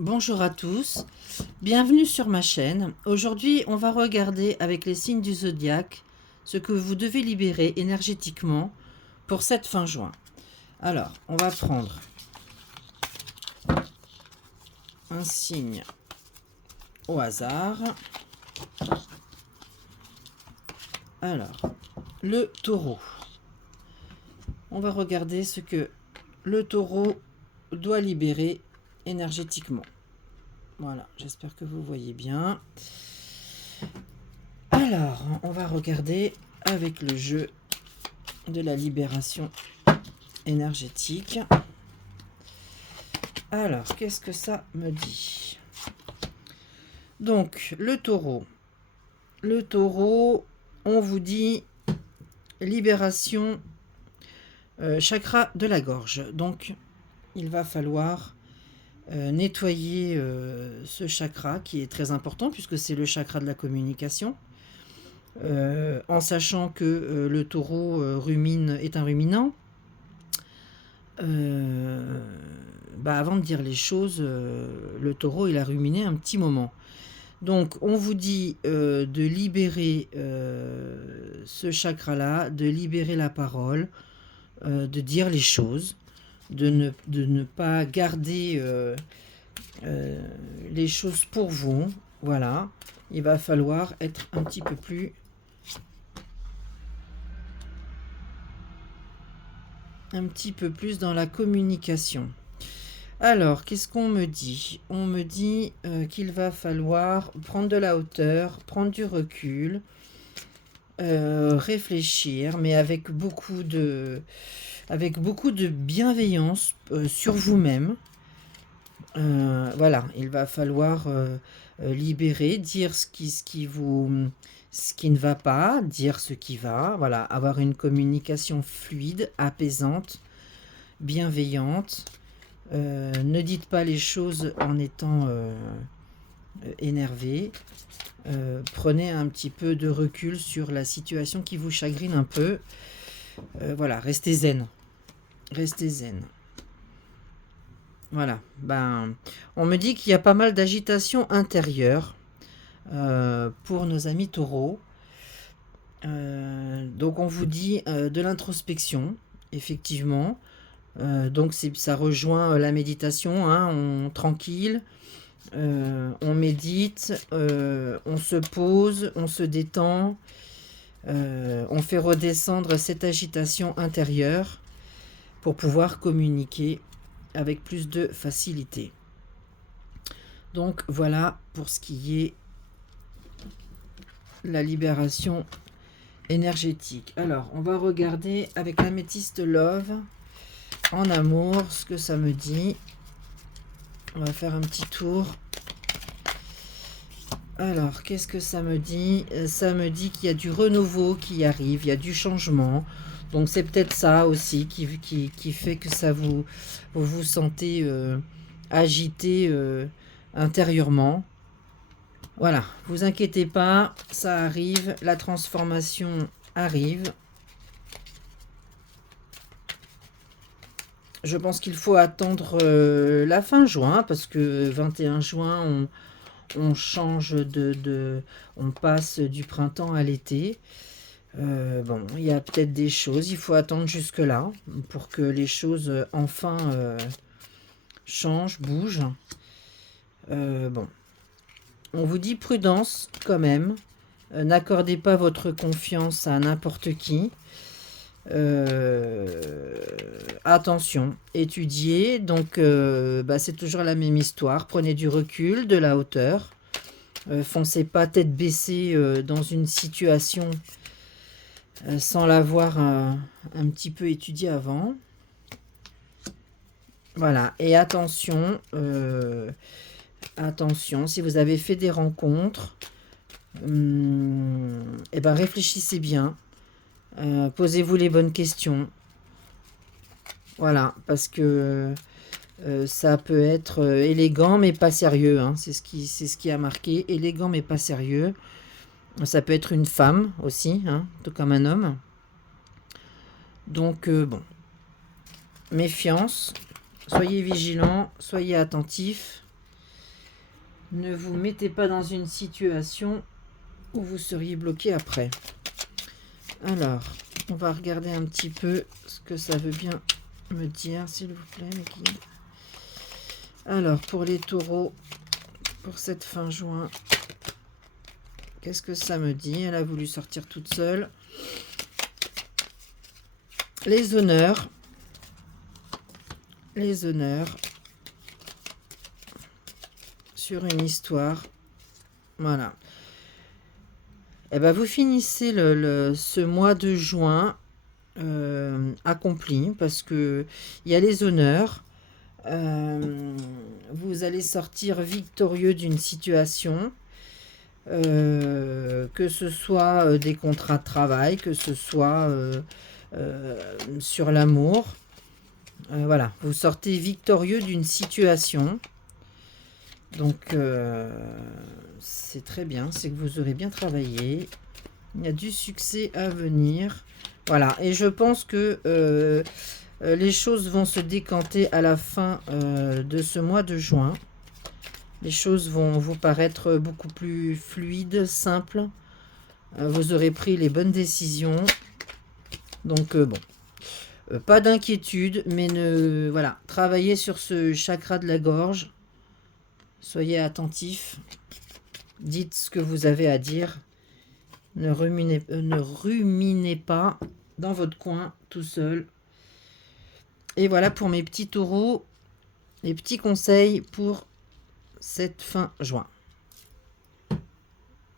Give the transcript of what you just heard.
Bonjour à tous, bienvenue sur ma chaîne. Aujourd'hui, on va regarder avec les signes du zodiaque ce que vous devez libérer énergétiquement pour cette fin juin. Alors, on va prendre un signe au hasard. Alors, le taureau. On va regarder ce que le taureau doit libérer énergétiquement. Voilà, j'espère que vous voyez bien. Alors, on va regarder avec le jeu de la libération énergétique. Alors, qu'est-ce que ça me dit? Donc, le taureau. Le taureau, on vous dit libération chakra de la gorge. Donc, il va falloir nettoyer ce chakra qui est très important puisque c'est le chakra de la communication. En sachant que le taureau est un ruminant, avant de dire les choses, le taureau il a ruminé un petit moment. Donc on vous dit de libérer ce chakra-là, de libérer la parole, de dire les choses, de ne pas garder les choses pour vous. Voilà, il va falloir être un petit peu plus dans la communication. Alors, qu'est-ce qu'on me dit? On me dit qu'il va falloir prendre de la hauteur, prendre du recul, réfléchir, mais avec beaucoup de bienveillance sur vous-même. Voilà, il va falloir libérer, dire ce qui ne va pas, dire ce qui va, voilà, avoir une communication fluide, apaisante, bienveillante. Ne dites pas les choses en étant énervé. Prenez un petit peu de recul sur la situation qui vous chagrine un peu. Voilà, restez zen. Restez zen. Voilà, on me dit qu'il y a pas mal d'agitation intérieure pour nos amis taureaux. Donc on vous dit de l'introspection, effectivement. Donc ça rejoint la méditation, hein, tranquille, on médite, on se pose, on se détend, on fait redescendre cette agitation intérieure pour pouvoir communiquer avec plus de facilité. Donc voilà pour ce qui est la libération énergétique. Alors on va regarder avec l'améthyste Love en amour ce que ça me dit. On va faire un petit tour. Alors qu'est-ce que ça me dit? Ça me dit qu'il y a du renouveau qui arrive, il y a du changement. Donc c'est peut-être ça aussi qui fait que ça vous sentez agité intérieurement. Voilà, vous inquiétez pas, ça arrive, la transformation arrive. Je pense qu'il faut attendre la fin juin, parce que 21 juin, on change on passe du printemps à l'été. Bon, il y a peut-être des choses, il faut attendre jusque-là pour que les choses enfin changent, bougent. Bon, on vous dit prudence quand même. N'accordez pas votre confiance à n'importe qui. Attention, étudiez. Donc, c'est toujours la même histoire. Prenez du recul, de la hauteur. Foncez pas tête baissée dans une situation sans l'avoir un petit peu étudié avant. Voilà, et attention, attention, si vous avez fait des rencontres, réfléchissez bien, posez-vous les bonnes questions. Voilà, parce que ça peut être élégant mais pas sérieux, hein. C'est ce qui a marqué, élégant mais pas sérieux. Ça peut être une femme aussi, hein, tout comme un homme. Donc bon, méfiance, soyez vigilants, soyez attentifs. Ne vous mettez pas dans une situation où vous seriez bloqué après. Alors, on va regarder un petit peu ce que ça veut bien me dire, s'il vous plaît, mes guides. Alors, pour les taureaux, pour cette fin juin, qu'est-ce que ça me dit? Elle a voulu sortir toute seule. Les honneurs. Les honneurs. Sur une histoire. Voilà. Et ben vous finissez ce mois de juin accompli parce que il y a les honneurs. Vous allez sortir victorieux d'une situation, que ce soit des contrats de travail, que ce soit sur l'amour. Voilà, vous sortez victorieux d'une situation. Donc, c'est très bien, c'est que vous aurez bien travaillé. Il y a du succès à venir. Voilà, et je pense que les choses vont se décanter à la fin de ce mois de juin. Les choses vont vous paraître beaucoup plus fluides, simples. Vous aurez pris les bonnes décisions. Donc, bon, pas d'inquiétude, mais voilà, travaillez sur ce chakra de la gorge. Soyez attentifs. Dites ce que vous avez à dire. Ne ruminez pas dans votre coin tout seul. Et voilà pour mes petits taureaux, les petits conseils pour cette fin juin.